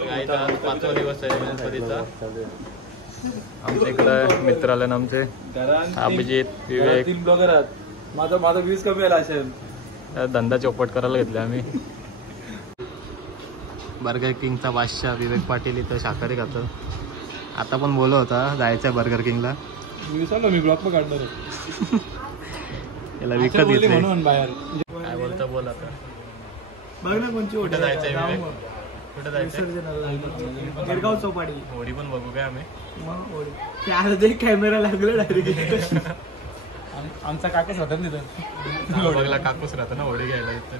5वा दिवस आहे गणपतीचा. आमच्या इकडे मित्र आले ना आमचे अभिजित, विवेक. 3 ब्लॉगर आहेत. माझा व्ह्यूज कमी आला असेल. धंदा चौपट करायला घेतले आम्ही. बर्गर किंगचा बादशाह विवेक पाटील इथं शाकाहारी खातो. आता पण बोलत होता जायचं बर्गर किंगला. मी ब्लॉग पण काढणार याला विकत घेतले म्हणून बाहेर. काय बोलता बोल आता. बघ ना कोणची कुठे जायचंय विवेक? कुठे जायचंय? गिरगाव चौपाटी. होडी पण बघू काय आम्ही. कॅमेरा लागला डायरेक्ट. आमचा काकूच होता ना तिथं. बघला काकूच राहतो ना होडी घ्यायला इथं.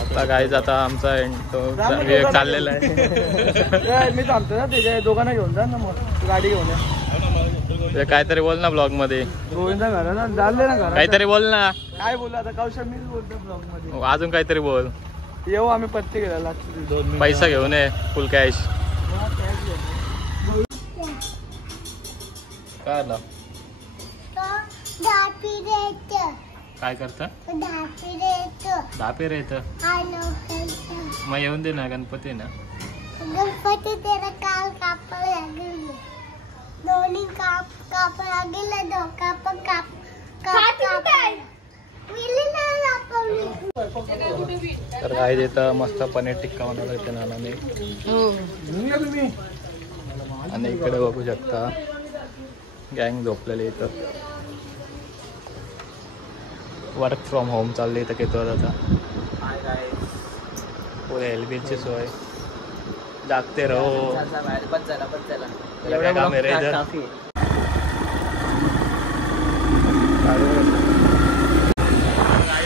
आता काय जाता आमचा विवेक चाललेला आहे. मी सांगतो ना त्याच्या दोघांना घेऊन जा ना मग गाडी घेऊन या. काहीतरी बोल ना ब्लॉग मध्ये. गोविंदा घरा ना चालले ना घरा. काहीतरी बोल ना. काय बोलू आता कौशा मीच बोलतो ब्लॉग मध्ये. अजून काहीतरी बोल. येऊ आम्ही पत्ते घ्यायला. पैसा घेऊन ये फुल कॅश. काय आला काय करता? दापेर येत मग येऊन दे ना. गणपती ना गणपती तेरा काल कापड लागेल. दोन्ही कापड लागेल. कापड तर काय देतं मस्त पनीर टिक्का बनवलं येते नानाने. आणि इकडे बघू शकता गँग झोपलेले इथं. वर्क फ्रॉम होम चालली इथं घेतो आता. पुरे एलबीची सोय. जागते रहो. काम आहे रे इधर.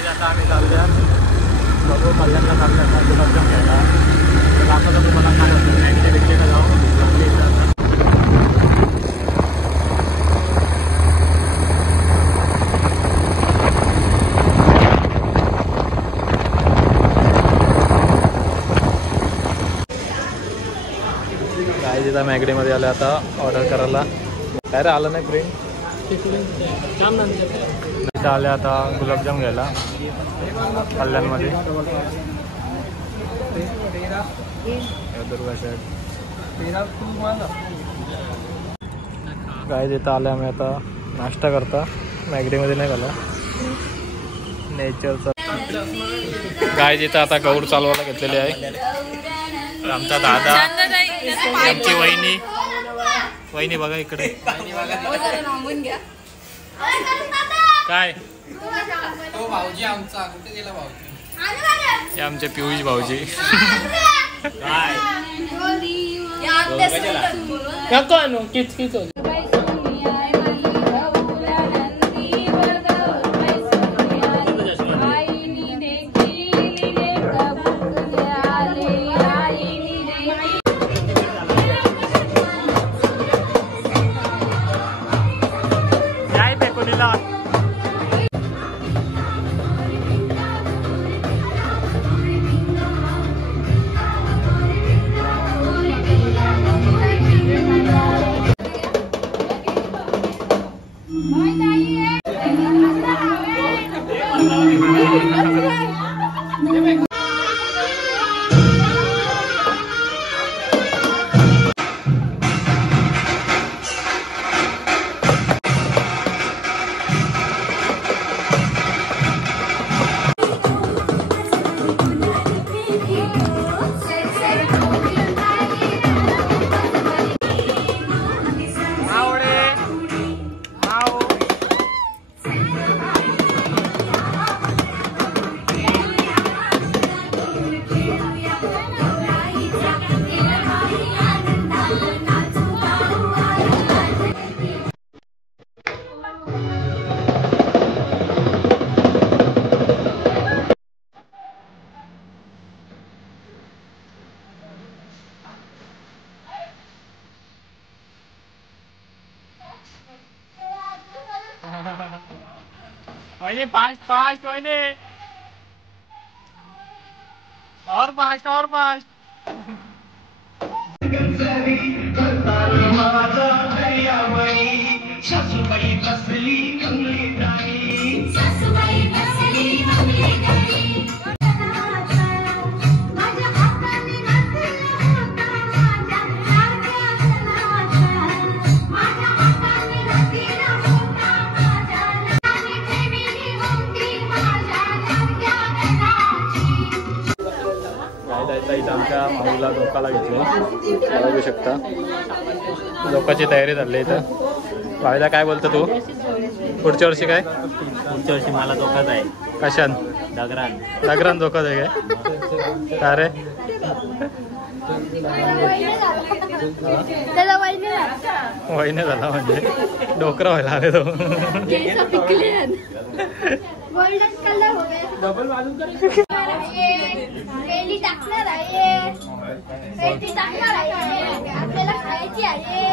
आता आम्ही चालूया बघू कल्याणला चाललं गुलाबजाम घ्यायला. दाखवतो तुम्हाला काय होतं. रिक्षेला जाऊ काय तिथं मॅगडीमध्ये आलं आता ऑर्डर करायला. काय रे आलं नाही प्रिंट. इथं आले आता गुलाबजाम घ्यायला कल्याणमध्ये. दुर्गा शेठ काय तिथं आले आम्ही आता नाश्ता करता. मॅगडीमध्ये नाही झाला नेचरचा. काय तिथं आता गौर चालवायला घेतलेली आहे. आमचा दादा आमची वहिनी बघा इकडे. काय भाऊजी आमचा कुठे गेला भाऊजी. हे आमचे पियुष भाऊजी. फास्ट फास्ट और फास्ट और फास्ट. जायचा इथं आमच्या भाऊला धोकाला घेतले बघू शकता. धोकाची तयारी झाली इथं. भाईला काय बोलतो तू? पुढच्या वर्षी काय? पुढच्या वर्षी मला धोकाच आहे. कशान? दगरान धोकाच आहे काय? का रे? वहिने झाला म्हणजे डोकरा व्हायला आले तो. गोल्डन कलर हो गया. डबल बाजू कर. पेली टाकणार आहे. पेटी टाकणार आहे. आपल्याला खायची आहे.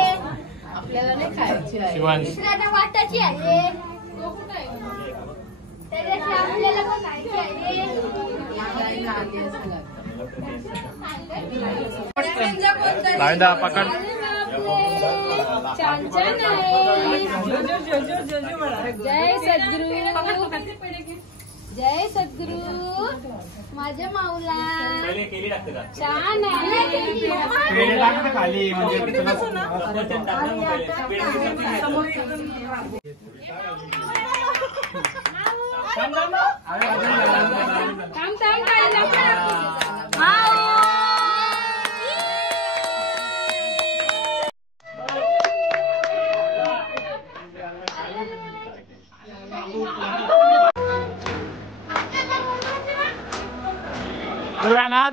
आपल्याला नाही खायची आहे. दुसऱ्याला वाटायची आहे. त्याच्याशी आपल्याला पण खायची आहे. लावंदा पकड. जय सद्गुरु. जय सद्गुरु. माझ्या माऊला छान आहे. खाली म्हणजे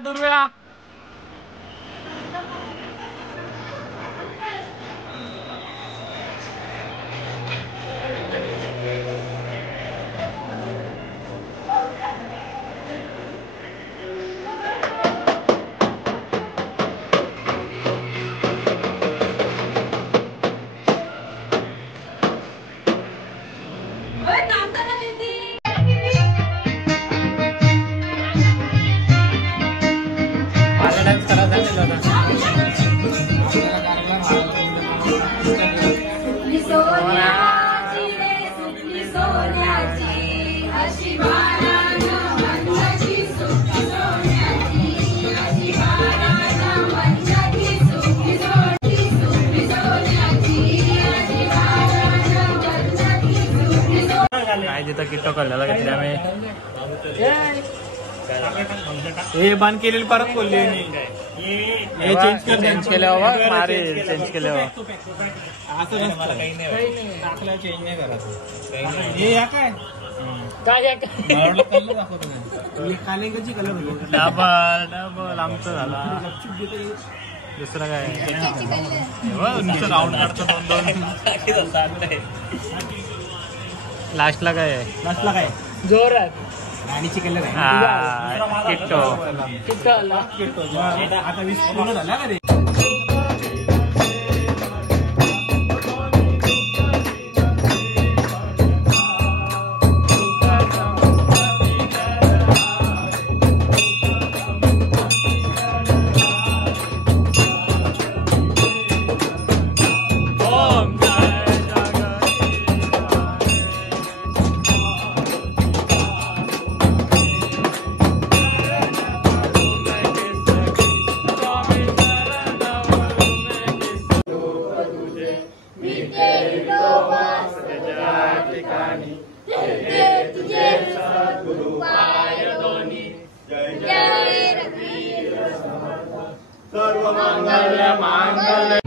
दुर्व्या. काय तिथं किट्टो कळलेला घेतले आम्ही. हे बंद केलेली परत बोलली. हे चेंज केल्यावर मारे चेंज केल्यावर चेंज नाही करायचं. हे या काय कालिंगची कलर डबल आमचं झाला. दुसरं काय नुसतं राऊंड काढतो 2-2. लास्टला काय आहे? लास्टला काय जोरात राणीची कलर आहे. किट्टो. आता 20 पूर्ण झाला का रे? सर्व मंगल मांगल्य.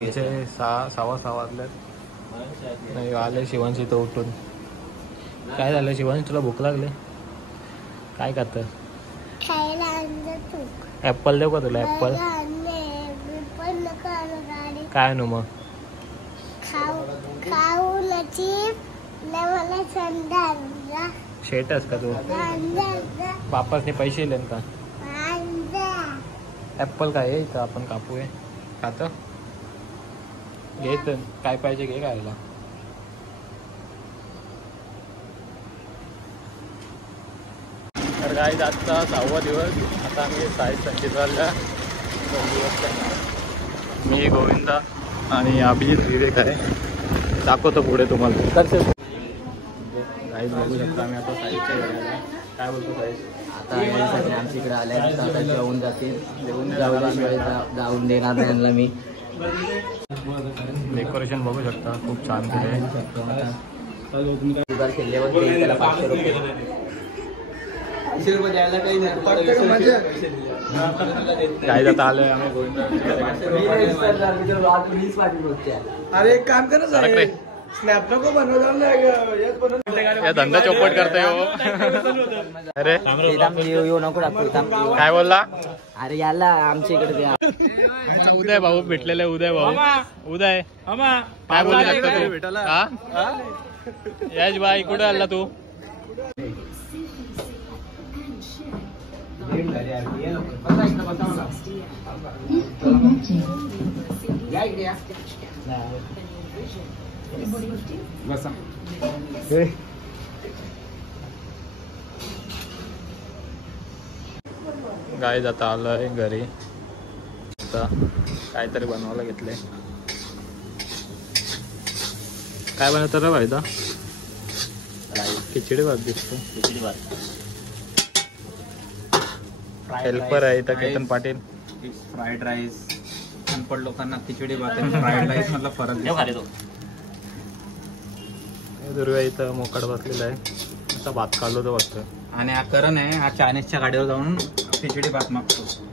सहा वाजले नाही आले शिवांशी तो उठून. काय झालं शिवांश, तुला भूक लागले? काय खातं? ऍपल देऊ का तुला? ऍपल काय नु मग? शेटस का तू? बापासने पैसे दिले का? ऍपल काय आहे इथं, आपण कापूया. खातं घे तर, काय पाहिजे घे खायला. तर काय आजचा 6वा दिवस. आता आम्ही साई संचितवाल्या 2 दिवस. मी गोविंदा आणि अभिजित विवेक आहे. दाखवतो पुढे तुम्हाला. साईज बघू शकता. आम्ही आता साईजच्या घराला. काय बोलतो साईज? आता आमच्या इकडे आल्या आता जेवून जातील. जाऊन देणार त्यांना मी. डेकोरेशन बघू शकता, खूप छान केले. खेळल्यावर त्याला 500 रुपये. 500 रुपये द्यायला काही नाही. काय जाता आलोय आम्ही गोविंदा. अरे एक काम कर ना साहेब, स्नॅप नको बनवणार. या धंदा चौपट करतोय हो. अरे येऊ नको दाखवू. काय बोलला? अरे याला आमच्या इकडे द्या. उदय भाऊ भेटलेले. उदय भाऊ. उदय काय बोलू शकतो तू? हा यश बाई कुठे आला तू? गाय जाता आलोय घरी. आता काहीतरी बनवायला घेतलंय. काय बनवतं रे भाईदा? खिचडी भात दिसतो. खिचडी भात. हेल्पर आहे इथं केतन पाटील. Fried rice. अनपढ लोकांना खिचडी भात आणि फ्राईड राईस मधला फरक दिसतो. दुर्गा इथं मोकाट बसलेला आहे. आता भात खाल्लो तो वाटतं. आणि हा करण आहे, हा चायनीजच्या गाडीवर जाऊन खिचडी भात मागतो.